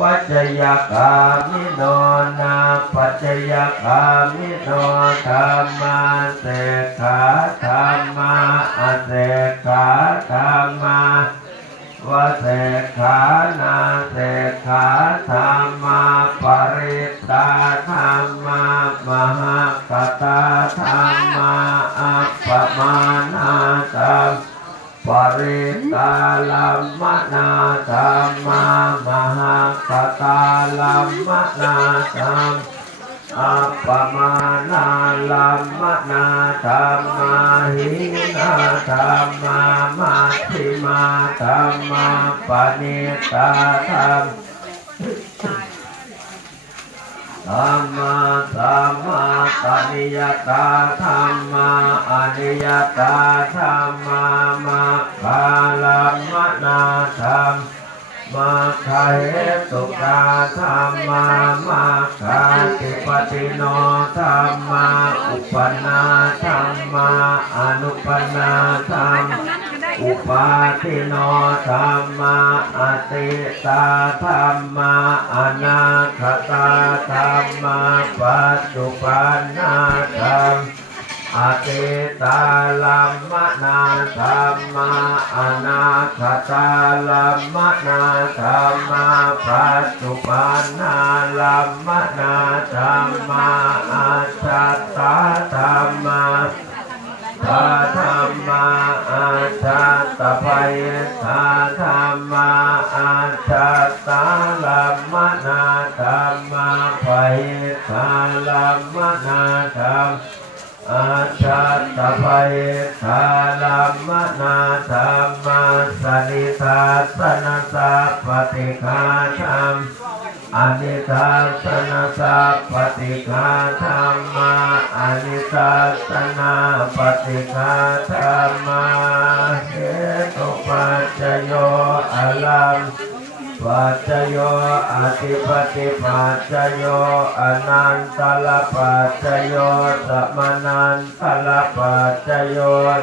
ปัจจยคามิโนนาปัจจยคามิโนธัมมาเสกขาธัมมาอเสกขาธัมมาวะเสกขานาเสกขาธัมมาปริตตาธัมมามหคตาธัมมาอัปปมานาธัมปริตาลัมมนาธัมมามหคตาลัมมนาธัมอัปปมานาลัมมนาธัมมาหินาธัมมามัชฌิมาธัมมาปณิตาธัมธัมมาสัมมาปณิยตาธัมมาอนิยตาธัมมามัคคาลัมมนาธัมมัคคาเหตุกาธัมมามัคคาติปติโนธัมมาอุปนาธัมมาอนุปนาธัมอุปาทิโนธัมมาอติตาธัมมาอนาคตาธัมมาปัจจุบันนาธัมอติตาลัมมนาธัมมาอนาคตาลัมมนาธัมมาปัจจุบันนาลัมมนาธัมมาอัจฉตาธัมมาธรรมาอัจฉตภัยธรรมาอัจฉตาลัมมนาธัมมาภัยธลัมมนาธัมอัจฉตภัยธลัมมนาธัมมาสนิทัสสนะสัพพติฆาธัมอนิทัสสนะสัพพติฆาธัมมาอนิทัสสนะปฏิฆาธัมมาเหตุปัจจโยอลัมปัจจโยอธิปติปัจจโยอนันตละปัจจโยสัมมานันตละปัจจโย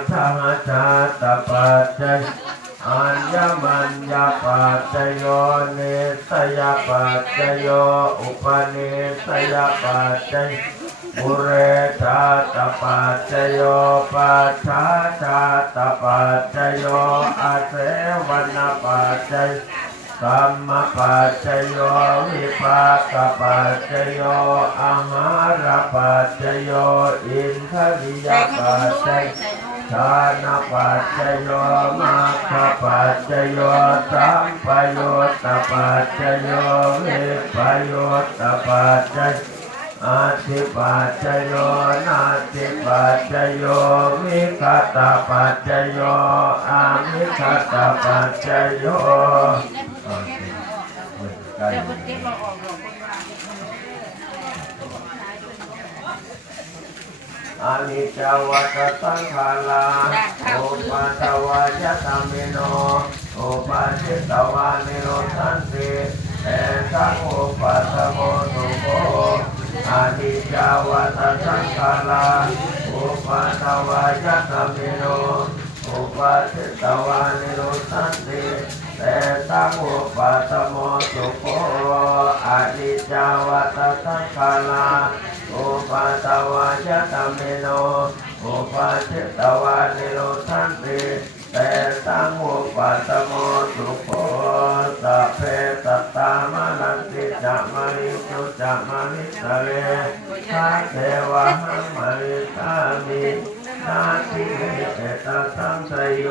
สัมมาชาตปัจจโยอัญญมัญญปัจจโยเนสยปัจจโยอุปเนสยปัจจโยปุเรชาตปัจจโยปัจฉาชาตปัจจโยอาเสวนปัจจโยสัมมาปัจจโยวิปากปัจจโยอาหารปัจจโยอินทริยปัจจโยชานะปัจจโยมัคคปัจจโยสัมปยุตตปัจจโยวิปยุตตปัจจโยอาทิปัจจโยนาทิปัจจโยวิคตปัจจโยอามิคตปัจจโยอนิจจวัตสังขาราโอปัสสวายธรรมิโนโอปัสสิตวานิโรธันติเอตังโอปัสสโมสุโขอนิจจวัตสังขาราโอปัสสวายธรรมิโนโอปัสสิตวานิโรธันติเอตังโอปัสสโมสุโขอนิจจวัตสังขาราโอปัสสวายธรรมิโนโอปัสสิตวานิโรธันติเตตังโอปัสสโมสุโขสัพเพสัตตามนันติจะมะริสุจะมะริสเรทัสเทวะหังมะริสามินาทิเอตสังสยโย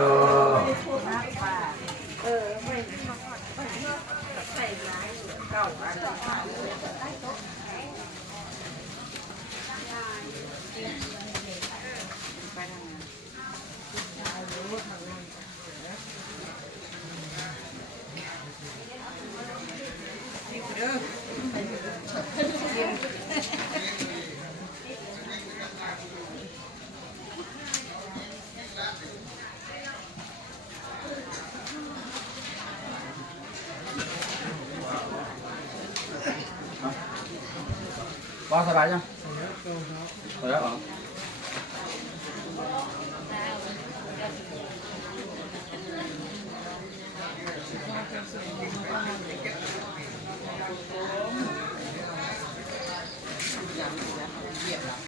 Bao giờ bài nhá? Rồi đó.